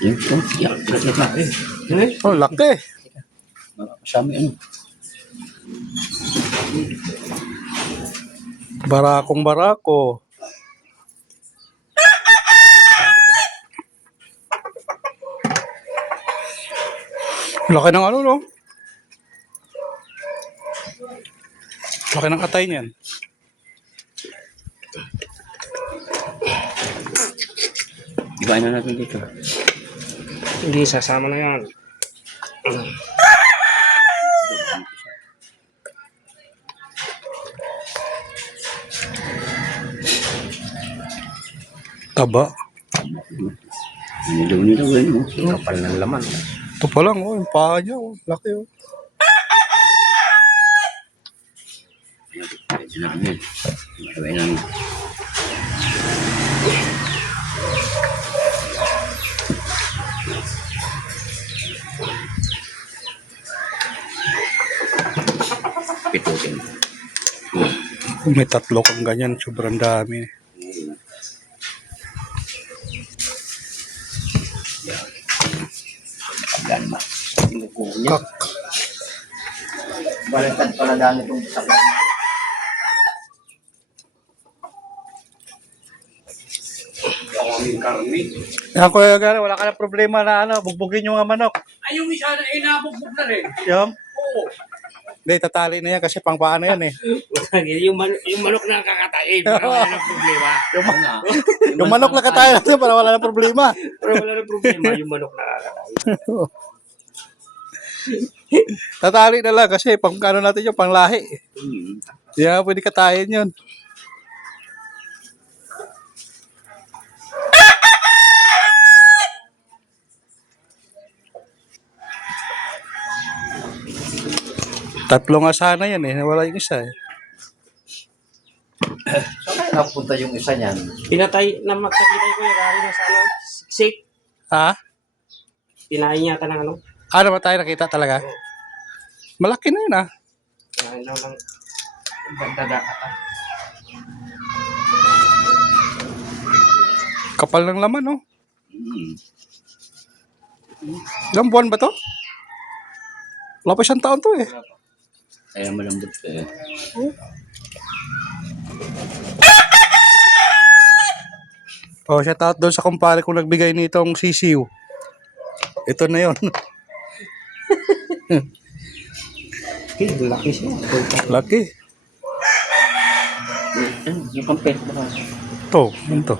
Yun po. Yan. Oh, laki. Masami ano. Barakong barako. Laki ng ano, no? Laki ng atay niyan. Ibahin na natin dito. Hindi, sasama na yan. Taba. Nilaw-nilaw yun mo. Kapal ng laman. Ito pa lang, oh. Yung paa niya, oh. Laki, oh. Medyo na kami. Marawin lang. Pitutin. May 3 kang ganyan. Sobrang dami. Pagdan ba? Kak. Baliktad pala dami itong sakyan. Yan, Kuya Gary, wala ka na problema na ano, bugbugin yung mga manok. Ay, yung isa na inabugbog na rin. Yung? Oo. Hindi, tatali na yan kasi pang paano yan eh. yung manok na kakatayin. Para wala ng problema. Yung manok na katayo natin para wala na problema. Para wala ng problema, yung manok na kakatayin. Tatali na lang kasi pang ano natin yung pang lahi. Yeah, pwede katayin yun. Tatlo nga sana yan eh. Nawala yung isa eh. Saan kaya napunta yung isa niyan? Pinatay na makakita ko yung gari na sa ano, siksik. Ha? Pinain niya ng ano. Ano ba tayo nakita talaga? Malaki na yun ah. Pinain lang ng daga. Kapal ng laman oh. Ilang buwan ba to? Wala pa 1 taon to eh. Kaya malambot ka eh. Oh, shout out doon sa kumpare kong nagbigay nitong sisiw. Ito na yon. Laki siya. Laki. Yung kampet ba? Ito, ito.